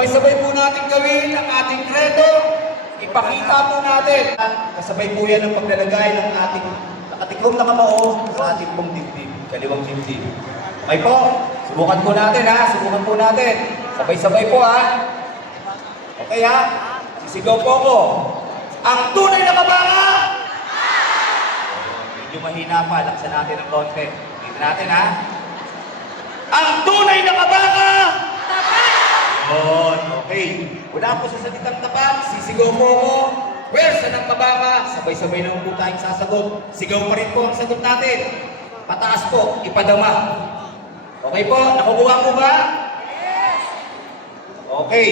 Sabay-sabay po natin gawin ang ating kredo. Ipakita po natin. Kasabay po yan ang paglalagay ng ating nakatiklom na kamao sa ating pong dibdib, kaliwang dibdib. Okay po, subukan po natin ha, subukan po natin. Sabay-sabay po ha. Okay ha, sisigaw po ako. Ang tunay na kabaka! Medyo mahina pa, laksan natin ng konti. Dito natin ha. Ang tunay na kabaka! Okay. Wala po sa salitang tapat, sisigaw po ako. Pwersa ng kabaka, sabay-sabay naman po tayong sasagot. Sigaw pa rin po ang sagot natin. Pataas po, ipadama. Okay po, nakukuha po ba? Yes! Okay.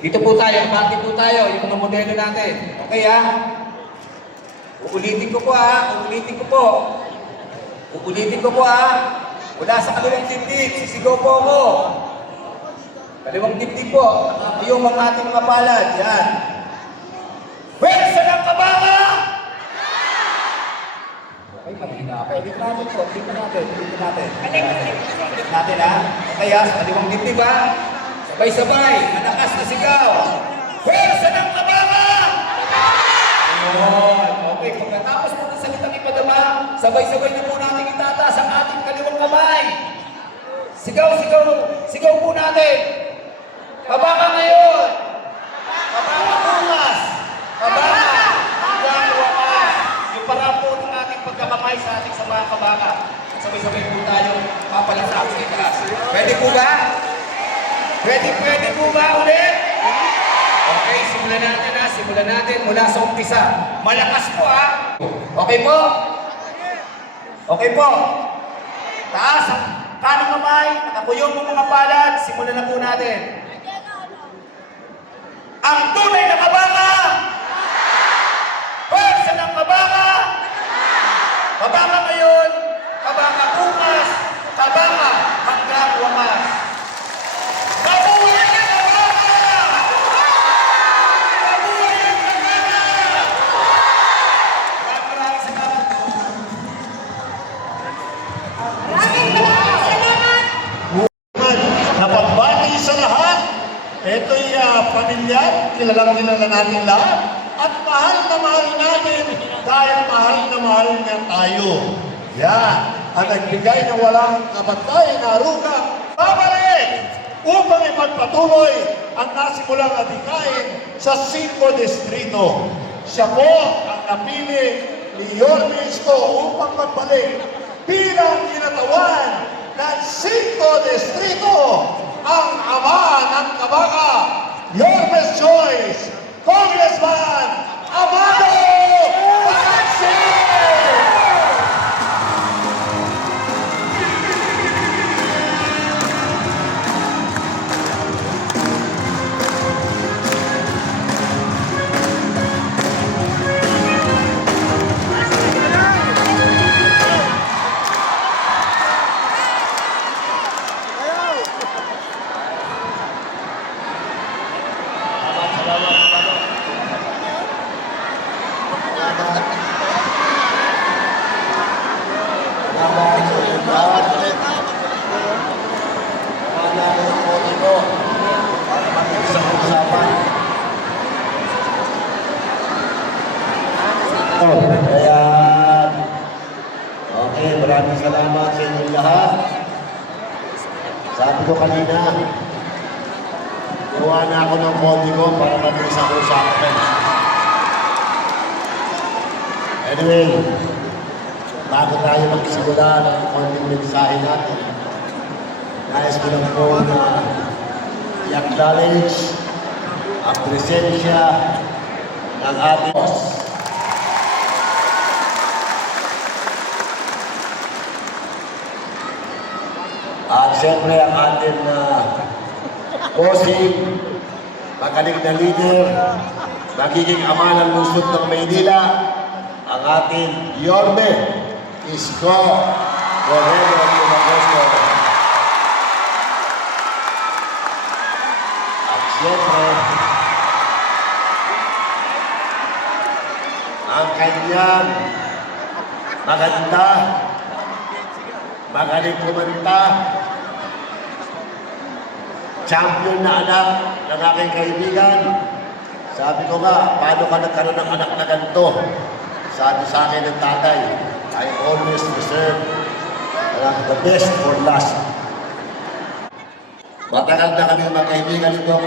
Dito po tayo, abante po tayo, yung mga modelo natin. Okay ha? Uulitin ko po ha, uulitin ko po. Uulitin ko po ha. Wala sa kaliwang dibdib, sisigaw po ako. Kaliwang dibdib po, yung mga ating mga palad, yan. Pwersa ng kabaka! Okay, mahina pa. Ulit natin po, ulit natin, ulit natin. Ulit natin ha. Okay ha, sa kaliwang dibdib ha. Sabay-sabay, malakas na sigaw. Pwersa ng kabaka! Ayun. Okay, pagkatapos po ng salitang ipadama, sabay-sabay na po natin itataas ang ating kaliwang kamay. Sigaw, sigaw, sigaw po natin. Kabaka ngayon! Kabaka bukas! Kabaka hanggang wakas! Yung para po ng ating pagkakamay sa ating sa mga kabaka. Sabay-sabay po tayo papalit sa ating itaas. Pwede po ba? Pwede po ba ulit? Okay, simulan natin ha. Simulan natin mula sa umpisa. Malakas po ha. Okay po? Okay po. Taas ang kanang kamay. Nakapuyong mo mga palad. Simulan na po natin. Ang tunay na kabaka! Pwersa ng kabaka! Kabaka ngayon, kabaka bukas, kabaka hanggang wakas. Mabuhay ang kabaka! Mabuhay ang kabaka! Maraming salamat po. Napagbati sa lahat. Ito'y pamilya, kilala natin lahat. At mahal na mahal natin dahil mahal na mahal niya tayo. Yan, ang nagbigay ng walang kabatay na aruga. Babalik upang ipagpatuloy ang nasimulang adikain sa 5 distrito. Siya po ang napili ni Yorme Isko upang magbalik bilang kinatawan ng 5 distrito. Ang ama ng kabaka, Yorme's Choice, Congressman Amado Palacio! Ayan. Okay, maraming salamat sa inyong lahat. Sabi ko kanina, gawa na ako ng kodigo para mabilis ako sa akin. Anyway, bago tayo magsimula ng konting mensahe natin, nais ko lang po na i-acknowledge ang presensya ng ating boss. At siyempre ang ating bossing, magaling na leader, magiging ama ng lungsod ng Maynila, ang ating Yorme Isko Correo Tumagosto. At siyempre, ang kanyang maganda, magaling kumanta, champion na anak ng aking kaibigan. Sabi ko nga, paano ka nagkaroon ng anak na ganito? Sabi sa akin ng tatay, I always reserve the best for last. Matagal na kami magkaibigan ito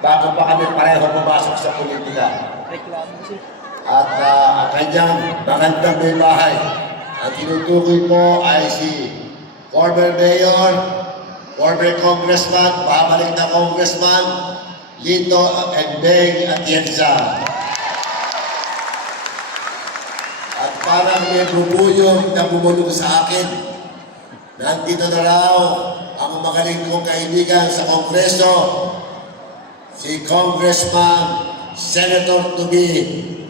bago pa kami pareho pumasok sa politika. At ang kanyang magandang may bahay. Ang tinutukoy ko ay si former mayor, former congressman, babalik na congressman, Lito Enbeng Atienza. At parang may bubuyog na bumulong sa akin. Nandito na raw ang magaling kong kaibigan sa Kongreso, si Congressman Senator to be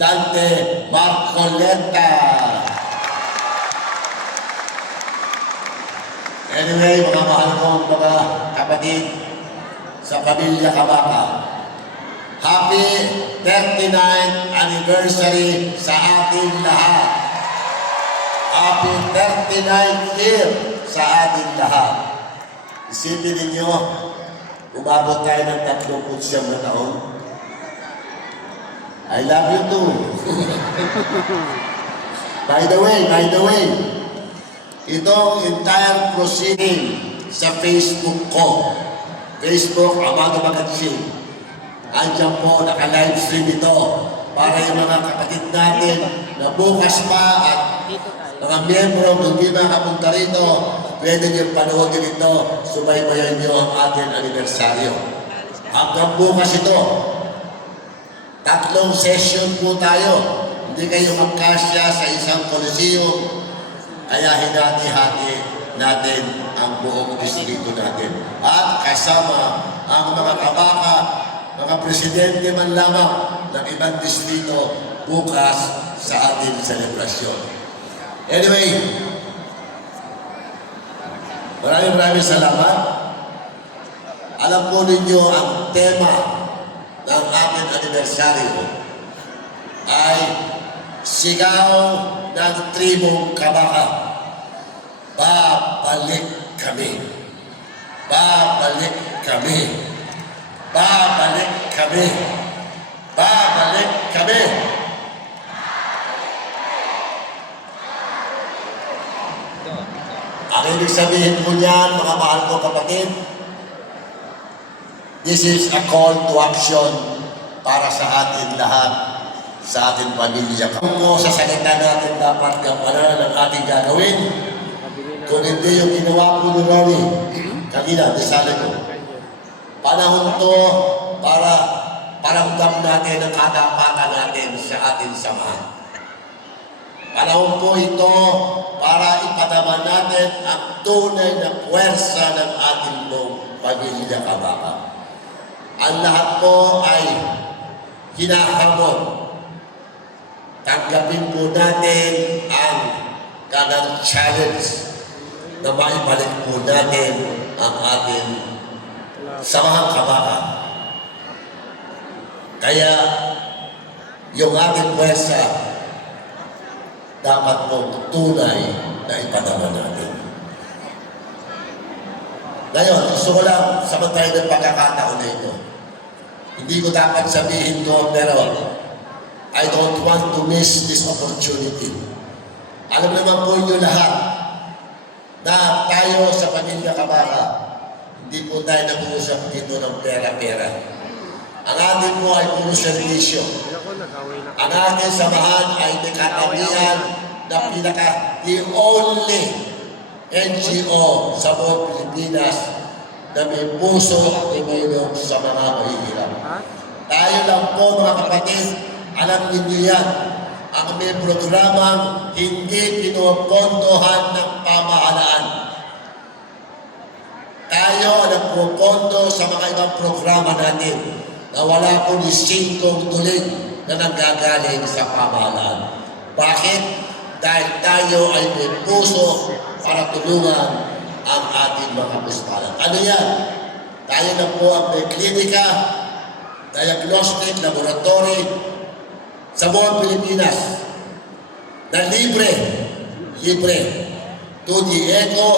Dante Marcoleta. Anyway, mga mahal kong mga kapatid sa pamilya Kabaka, happy 39th anniversary sa ating lahat. Happy 39th year sa ating lahat. Isipin ninyo, umabot tayo ng 39 na taon. I love you too. By the way, itong entire proceeding sa Facebook ko, Facebook Amado Magatsing, andyan po, naka-live stream ito para yung mga kapatid natin na bukas pa at mga miyembro, kung di makapunta rito, pwede niyo panoodin ito, subaybayan niyo ang ating anibersaryo. Hanggang bukas ito, 3 session po tayo. Hindi kayo magkasya sa isang koloseo, kaya hinati-hati natin ang buong distrito natin. At kasama ang mga Kabaka, mga presidente man lamang ng ibang distrito bukas sa ating selebrasyon. Anyway, maraming salamat. Alam po ninyo ang tema ng ating anibersaryo ay sigaw ng tribong Kabaka. Babalik kami. Babalik kami. Babalik kami. Babalik kami. Ang ibig sabihin po niyan, mga mahal ko kapatid, this is a call to action para sa atin lahat, sa ating pamilya. Kung po sa salita natin dapat gampanan ang ating gagawin, kung hindi yung ginawa po ni Ronnie, kanina, desali ko. Panahon to para paramdam natin ang kadapatan natin sa ating samahan. Panahon po ito para ipadaman natin ang tunay na puwersa ng ating mong pamilya Kabaka. Ang lahat po ay hinahamon. Tanggapin po natin ang kanang challenge na maibalik po natin ang ating samahang Kabaka. Kaya yung ating puwersa dapat pong tunay na ipadama natin. Ngayon, gusto ko lang samantayin ng pagkakataon na ito. Hindi ko dapat sabihin to, pero I don't want to miss this opportunity. Alam naman po inyo lahat na tayo sa pamilya Kabaka, hindi po tayo nag-uusap dito ng pera-pera. Ang atin po ay puro servisyo. Ang ating samahan ay dekatamihan na the only NGO sa buong Pilipinas na may puso at tumulong sa mga mahihirap. Tayo lang po mga kapatid, alam ninyo yan, ang may programang hindi pinupondohan ng pamahalaan. Tayo ang nagpupondo sa mga ibang programa natin na wala po ni singkong tulig na nanggagaling sa pamahalaan. Bakit? Dahil tayo ay may puso para tulungan ang ating mga puspalan. Ano yan? Tayo na po ang may klinika, diagnostic laboratory sa buong Pilipinas na libre 2D echo,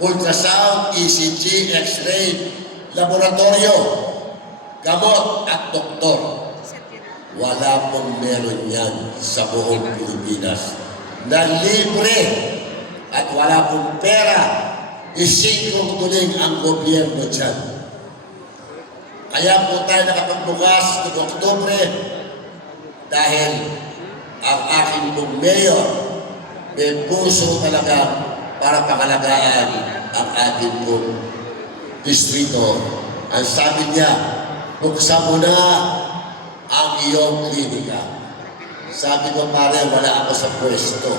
ultrasound, ECG, X-ray, laboratorio. gamot at doktor. Wala pong meron yan sa buong Pilipinas na libre at wala pong pera. Isingkong tuling ang gobyerno dyan. Kaya po tayo nakapagbukas ng Oktubre dahil ang aking pong mayor may puso talaga para pangalagaan ang ating pong distrito. Ang sabi niya, buksan mo na ang iyong klinika. Sabi ko, pare, wala ako sa pwesto.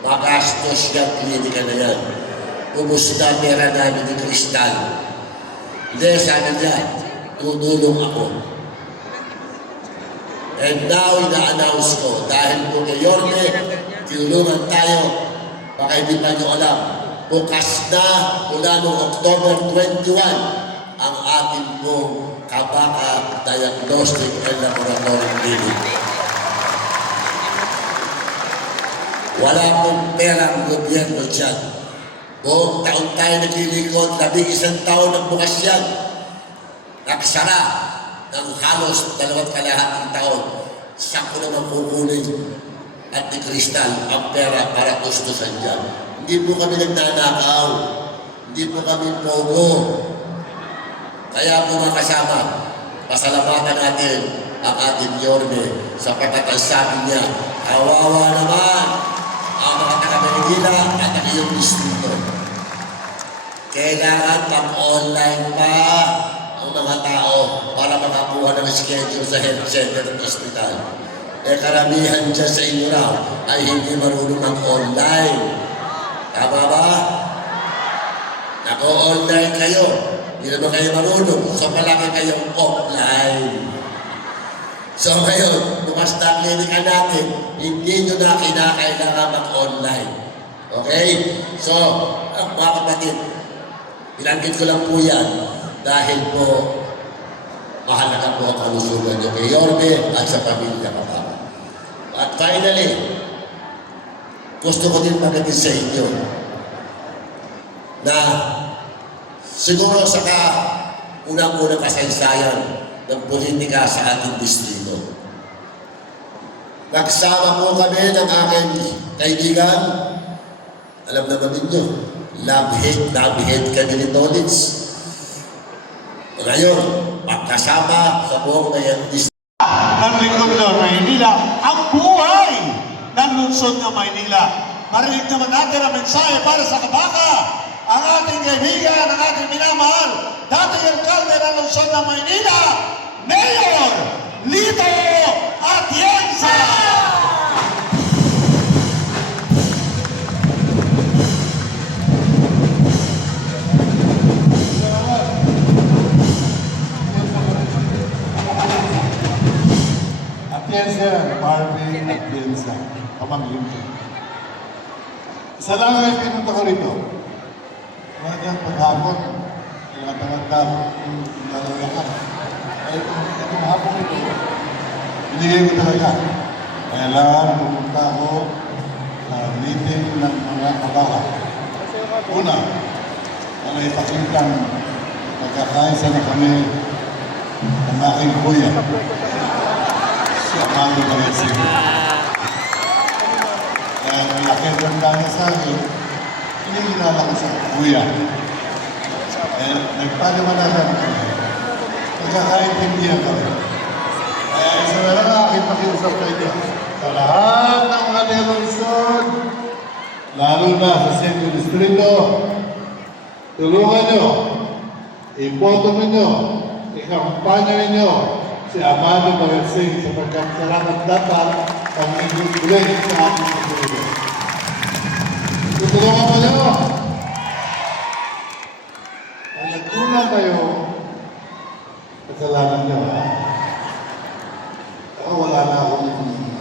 Magastos yung klinika na yan. Kumusta pera namin ni Kristal? Hindi, sabi niya, tutulong ako. And now, ina-announce ko, dahil po kay Yorme, tinulungan tayo, baka hindi pa nyo alam, bukas na mula noong October 21, ang ating pong Kabaka Diagnostic and Laboratory Clinic. Wala pong perang gobyerno dyan. Buong taon tayo naglilikod, 11 taon ang bukas yan. Nagsara ng halos 2.5 taon. Saan ko naman kukunin at ni Kristal ang pera para tustusan dyan? Hindi po kami nagnanakaw. Hindi po kami pogo. Kaya po mga kasama, pasalamatan natin ang ating Yorme sapagkat ang sabi niya, kawawa naman ang mga taga-Manila at ang iyong distrito. Kailangan pang-online pa ang mga tao para makakuha ng schedule sa health center at hospital. Eh karamihan dyan sa inyo raw ay hindi marunong mag-online. Tama ba? Nako-online kayo. Hindi naman kayo marunong. So palagi kayong offline. So ngayon, bukas na klinika natin, hindi nyo na kinakailangan mag-online. Okay? So, mga kapatid, binanggit ko lang po yan dahil po mahalaga po ang kalusugan nyo kay Yorme at sa pamilya Kabaka. At finally, gusto ko din magatin sa inyo na siguro sa unang-unang kasaysayan ng politika sa ating distrito. Nagsama po kami ng aking kaibigan. Alam naman ninyo, love-hate kami ni Tolitz. Ngayon, magkasama sa buong distrito. Ng lingkod ng Maynila, ang buhay ng lungsod ng Maynila. Marinig naman natin ang mensahe para sa Kabaka. Ang ating kaibigan, ang ating minamahal, dating alkalde ng lungsod ng Maynila, Mayor Lito Atienza! Atienza, Marvin Atienza, pamangkin ko. Isa lang ay pinunta ko rito. Hanggang paghapon, pinatanganda ko yung lalayakan. Ay, itong hapon ito, binigay ko talaga. Kailangan pumunta ako sa meeting ng mga Kabaka. Una, para ipakitang magkakaisa na kami ng aking kuya. Si Amado Balansing. Kaya malaki ang ganda niya sa akin, ininilala ko sa kuya. Nagpaliwanagan kami. Nagkakaintindihan kami. Kaya isa na lang aking pakiusap sa inyo. Sa lahat ng mga lungsod, lalo na sa Centro Distrito, tulungan nyo, iboto ninyo, ikampanya ninyo si Amado Balansing sapagkat salamat dapat ang inyong tuloy sa ating distrito. Tutulungan mo nyo. Kung nagkulang kayo, kasalanan nyo, ha? Ako wala na akong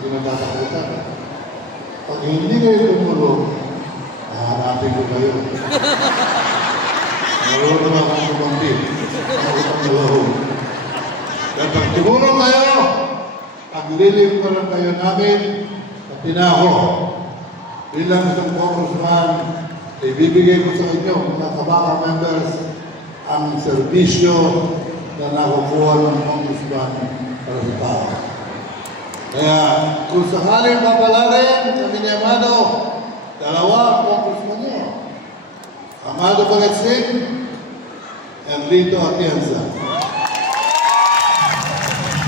pinagkakakutan. Pag hindi kayo tumulong, hahanapin ko kayo. Marunong akong kumampi. Ako itong nalahong. Kaya pag tumulong kayo, pagliling ko lang kayo namin at tinaho. Bilang isang congressman, ibibigay ko sa inyo, mga Kabaka members, ang serbisyo na nakukuha ng congressman para sa tao. Kaya kung sakaling papalarin kami ni Amado, dalawa ang congressman niyo. Amado Pagatsing and Lito Atienza.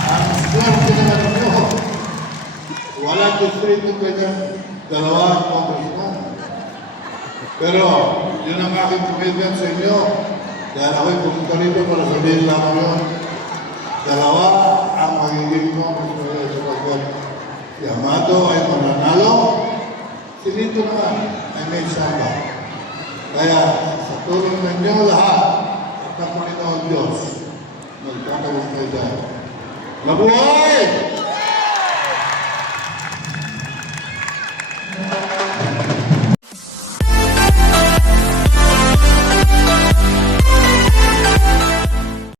Ang swerte naman niyo, walang distrito kanya dalawa ang congressman. Pero yun ang aking commitment sa inyo. Dahil ako'y pumunta rito para sabihin lang yun. Dalawa ang magiging congressman sapagkat si Amado ay mananalo, si Lito naman ay may samba. Kaya sa tulong ninyo lahat at ng Panginoon Diyos, magtatawag kayo dahil. Mabuhay!